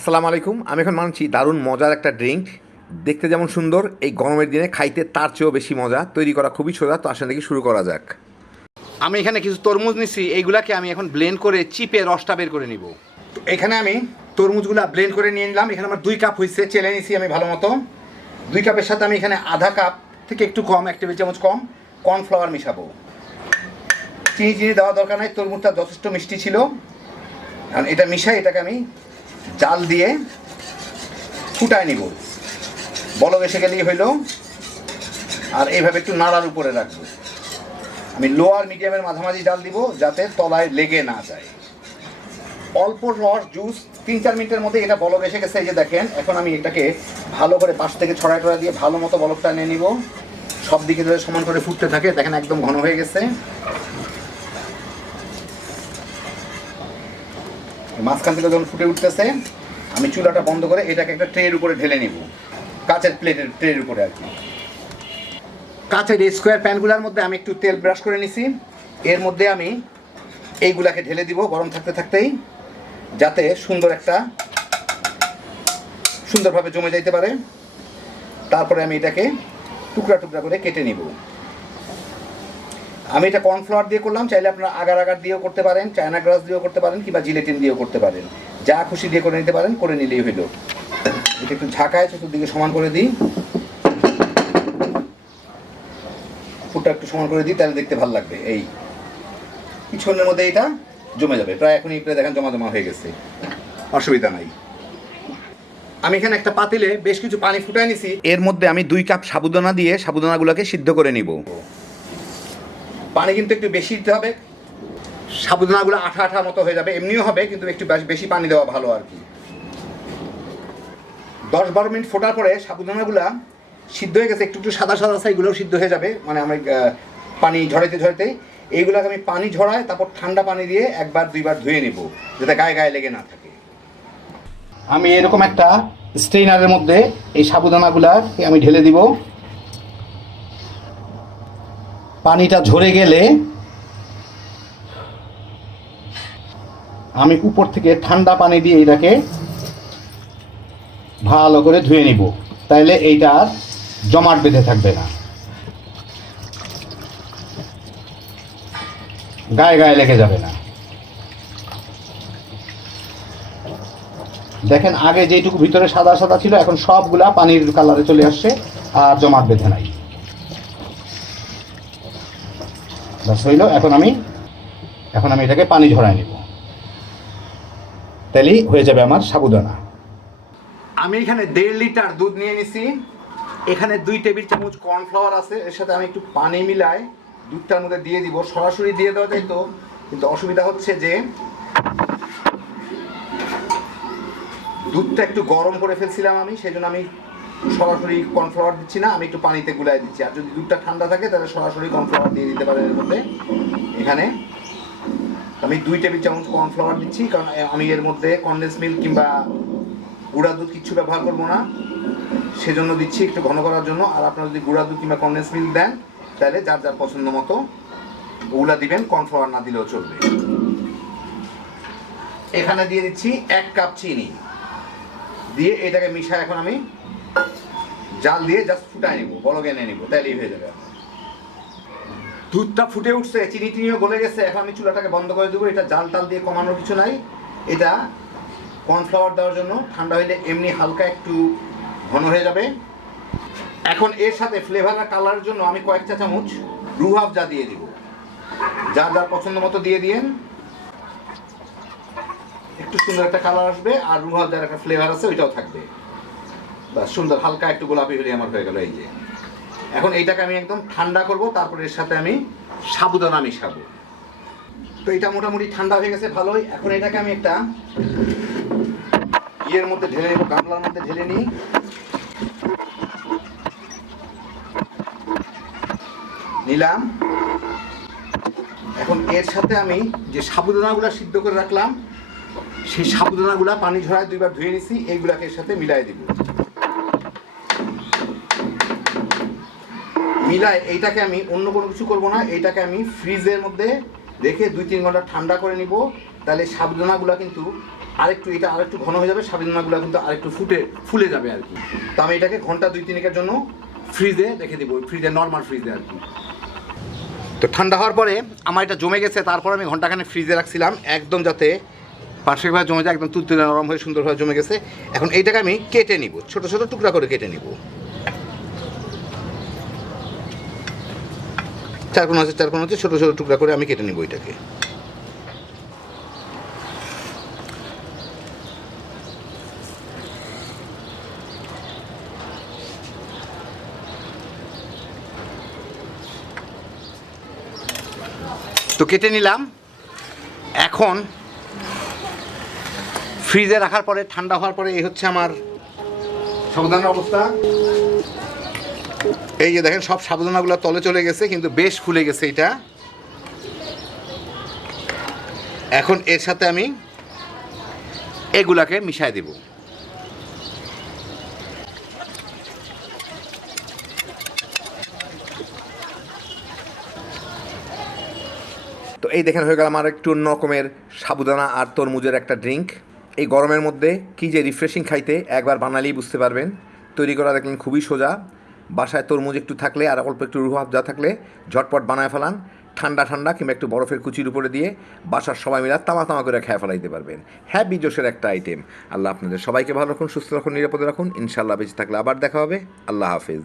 আসসালামু আলাইকুম। আমি এখন মানছি দারুণ মজার একটা ড্রিঙ্ক, দেখতে যেমন সুন্দর, এই গরমের দিনে খাইতে তার চেয়েও বেশি মজা। তৈরি করা খুবই সোজা, তো আসলে দেখি শুরু করা যাক। আমি এখানে কিছু তরমুজ নিচ্ছি, এইগুলাকে আমি এখন ব্লেন্ড করে চিপে রসটা বের করে নিব। তো এখানে আমি তরমুজগুলা ব্লেন্ড করে নিয়ে নিলাম। এখানে আমার 2 কাপ হয়েছে, চেলে নিছি আমি ভালো মতো। 2 কাপের সাথে আমি এখানে আধা কাপ থেকে একটু কম, 1 টেবিল চামচ কম কর্নফ্লাওয়ার মিশাবো। চিনি দেওয়া দরকার নাই, তরমুজটা যথেষ্ট মিষ্টি ছিল। কারণ এটা মিশাই এটাকে আমি জাল দিয়ে ফুটায় নিব, বলক এসে গেলেই হইল। আর এইভাবে একটু নাড়ার উপরে রাখবো। আমি লো আর মিডিয়ামের মাঝামাঝি জাল দিব যাতে তলায় লেগে না যায়। অল্প রস জুস 3-4 মিনিটের মধ্যে এটা বলক এসে গেছে, এই যে দেখেন। এখন আমি এটাকে ভালো করে পাশ থেকে ছড়ায় টড়া দিয়ে ভালো মতো বলকটা নিয়ে নিব। সব দিকে ধরে সমান করে ফুটতে থাকে, দেখেন একদম ঘন হয়ে গেছে। মাঝখান থেকে যখন ফুটে উঠতেছে, আমি চুলাটা বন্ধ করে এটাকে একটা ট্রের উপরে ঢেলে নিব, কাঁচের প্লেটের ট্রের উপরে আর কি। কাঁচের স্কোয়ার প্যানগুলোর মধ্যে আমি একটু তেল ব্রাশ করে নিছি। এর মধ্যে আমি এইগুলাকে ঢেলে দিব গরম থাকতে থাকতেই, যাতে সুন্দরভাবে জমে যাইতে পারে। তারপরে আমি এটাকে টুকরা টুকরা করে কেটে নিব। আমি এটা কর্নফ্লাওয়ার দিয়ে করলাম, চাইলে আপনারা আগার আগার দিয়েও করতে পারেন, চায়না গ্রাস দিয়েও করতে পারেন, কিংবা জিলেটিন দিয়েও করতে পারেন। যা খুশি দিয়ে করে নিতে পারেন, করে নিলেই হইল। এটা একটু ঝাঁকায় চতুর্দিকে সমান করে দিই, ফুটটা একটু সমান করে দিই, তাহলে দেখতে ভালো লাগবে। এই কিছুক্ষণের মধ্যে এটা জমে যাবে, প্রায় এখনই প্রায় দেখেন জমা জমা হয়ে গেছে, অসুবিধা নাই। আমি এখানে একটা পাতিলে বেশ কিছু পানি ফুটাই নিছি। এর মধ্যে আমি 2 কাপ সাবুদানা দিয়ে সাবুদানাগুলোকে সিদ্ধ করে নিব। পানি কিন্তু একটু বেশি দিতে হবে, সাবুদানাগুলো আঠা আঠা মতো হয়ে যাবে। এমনিও হবে, কিন্তু একটু বেশি পানি দেওয়া ভালো আর কি। 10-12 মিনিট ফোটার পরে সাবুদানাগুলা সিদ্ধ হয়ে গেছে, একটু একটু সাদা সাদা এগুলোও সিদ্ধ হয়ে যাবে। মানে আমি পানি ঝরাইতে ঝরাইতে এইগুলোকে আমি পানি ঝরাই, তারপর ঠান্ডা পানি দিয়ে 1-2 বার ধুয়ে নেব, যাতে গায়ে গায়ে লেগে না থাকে। আমি এরকম একটা স্ট্রেইনারের মধ্যে এই সাবুদানাগুলাকে আমি ঢেলে দিব। পানিটা ঝরে গেলে আমি উপর থেকে ঠান্ডা পানি দিয়ে এটাকে ভালো করে ধুয়ে নিব, তাইলে এইটা জমাট বেঁধে থাকবে না, গায়ে গায়ে লেগে যাবে না। দেখেন আগে যেটুকু ভিতরে সাদা সাদা ছিল, এখন সবগুলা পানির কালারে চলে আসছে, আর জমাট বেঁধে নাই। বাস হইল। এখন আমি এটাকে পানি ঝরাই নিব, তাহলেই হয়ে যাবে আমার সাবুদানা। আমি এখানে 1.5 লিটার দুধ নিয়ে নিছি। এখানে 2 টেবিল চামচ কর্নফ্লাওয়ার আছে, এর সাথে আমি একটু পানি মিলাই দুধটার মধ্যে দিয়ে দিব। সরাসরি দিয়ে দেওয়া যায় তো, কিন্তু অসুবিধা হচ্ছে যে দুধটা একটু গরম করে ফেলছিলাম আমি, সেই জন্য আমি সরাসরি কর্নফ্লাওয়ার দিচ্ছি না, আমি একটু পানিতে গুলাই দিচ্ছি। আর যদি দুধটা ঠান্ডা থাকে তাহলে সরাসরি কর্নফ্লাওয়ার দিয়ে দিতে পারেন এর মধ্যে। এখানে আমি 2 টেবিল চামচ কর্নফ্লাওয়ার দিচ্ছি, কারণ আমি এর মধ্যে কনডেন্স মিল্ক কিংবা গুঁড়া দুধ কিচ্ছু ব্যবহার করবো না, সেজন্য দিচ্ছি একটু ঘন করার জন্য। আর আপনারা যদি গুঁড়া দুধ কিংবা কনডেন্স মিল্ক দেন, তাহলে যার যার পছন্দ মতো ওগুলা দিবেন, কর্নফ্লাওয়ার না দিলেও চলবে। এখানে দিয়ে দিচ্ছি 1 কাপ চিনি দিয়ে এটাকে মিশায় এখন আমি জাল দিয়ে জাস্ট ফুটাই নিব, বলক এনে নিব, তাইলেই হয়ে যাবে। দুধটা ফুটে উঠছে, চিনি টিনিও গলে গেছে। এখন আমি চুলাটাকে বন্ধ করে দেবো। এটা জাল টাল দিয়ে কমানোর কিছু নাই, এটা কর্নফ্লাওয়ার দেওয়ার জন্য। ঠান্ডা হইলে এমনি হালকা একটু ঘন হয়ে যাবে। এখন এর সাথে ফ্লেভার আর কালারের জন্য আমি কয়েক চা চামচ রুহ আফজা দিয়ে দিব, যার যার পছন্দ মতো দিয়ে দিয়েন। একটু সুন্দর একটা কালার আসবে, আর রুহ আফজার একটা ফ্লেভার আছে, ওইটাও থাকবে। বাস সুন্দর হালকা একটু গোলাপি হলে আমার হয়ে গেল। এই যে এখন এইটাকে আমি একদম ঠান্ডা করব, তারপরে এর সাথে আমি সাবুদানা মিশাবো। তো এটা মোটামুটি ঠান্ডা হয়ে গেছে ভালোই। এখন এটাকে আমি একটা ইয়ের মধ্যে ঢেলে নেব, গামলার মধ্যে ঢেলে নিই। নিলাম। এখন এর সাথে আমি যে সাবুদানাগুলো সিদ্ধ করে রাখলাম, সেই সাবুদানাগুলা পানি ঝরায় 2 বার ধুয়ে নিছি, এইগুলাকে এর সাথে মিলাই দিব। মিলাই এইটাকে আমি অন্য কোনো কিছু করব না, এইটাকে আমি ফ্রিজের মধ্যে রেখে 2-3 ঘন্টা ঠান্ডা করে নিব। তাহলে সাবুদানাগুলো কিন্তু আরেকটু ঘন হয়ে যাবে, সাবুদানাগুলো কিন্তু আরেকটু ফুলে যাবে আর কি। তো আমি এটাকে ঘন্টা 2-3 জন্য ফ্রিজে রেখে দিব, নর্মাল ফ্রিজে আর কি। তো ঠান্ডা হওয়ার পরে আমার এটা জমে গেছে, তারপর আমি ঘন্টাখানে ফ্রিজে রাখছিলাম একদম যাতে পারফেক্টভাবে জমে যায়, একদম তুলতুলে নরম হয়ে সুন্দরভাবে জমে গেছে। এখন এইটাকে আমি কেটে নিব, ছোটো ছোটো টুকরা করে কেটে নিব। চারকোনা হচ্ছে ছোটো ছোটো টুকরা করে আমি কেটে নিব এটাকে। তো কেটে নিলাম। এখন ফ্রিজে রাখার পরে ঠান্ডা হওয়ার পরে এই হচ্ছে আমার সাবুদানার অবস্থা। এই যে দেখেন সব সাবুদানাগুলো তলে চলে গেছে, কিন্তু বেশ ফুলে গেছে এটা। এখন এর সাথে আমি এগুলাকে মিশাই দেব। তো এই দেখেন হয়ে গেল আমার একটু অন্য রকমের সাবুদানা আর তরমুজের একটা ড্রিঙ্ক। এই গরমের মধ্যে কী যে রিফ্রেশিং খাইতে, একবার বানালেই বুঝতে পারবেন। তৈরি করা দেখলেন খুবই সোজা। বাসায় তরমুজ একটু থাকলে আর অল্প একটু রুহ আফজা থাকলে ঝটপট বানায় ফেলান, ঠান্ডা ঠান্ডা কিংবা একটু বরফের কুচির উপরে দিয়ে বাসার সবাই মিলে তামা তামা করে খেয়ে ফেলাইতে পারবেন। হ্যাপি জোশের একটা আইটেম। আল্লাহ আপনাদের সবাইকে ভালো রাখুন, সুস্থ রাখুন, নিরাপদে রাখুন। ইনশাআল্লাহ বেঁচে থাকলে আবার দেখা হবে। আল্লাহ হাফেজ।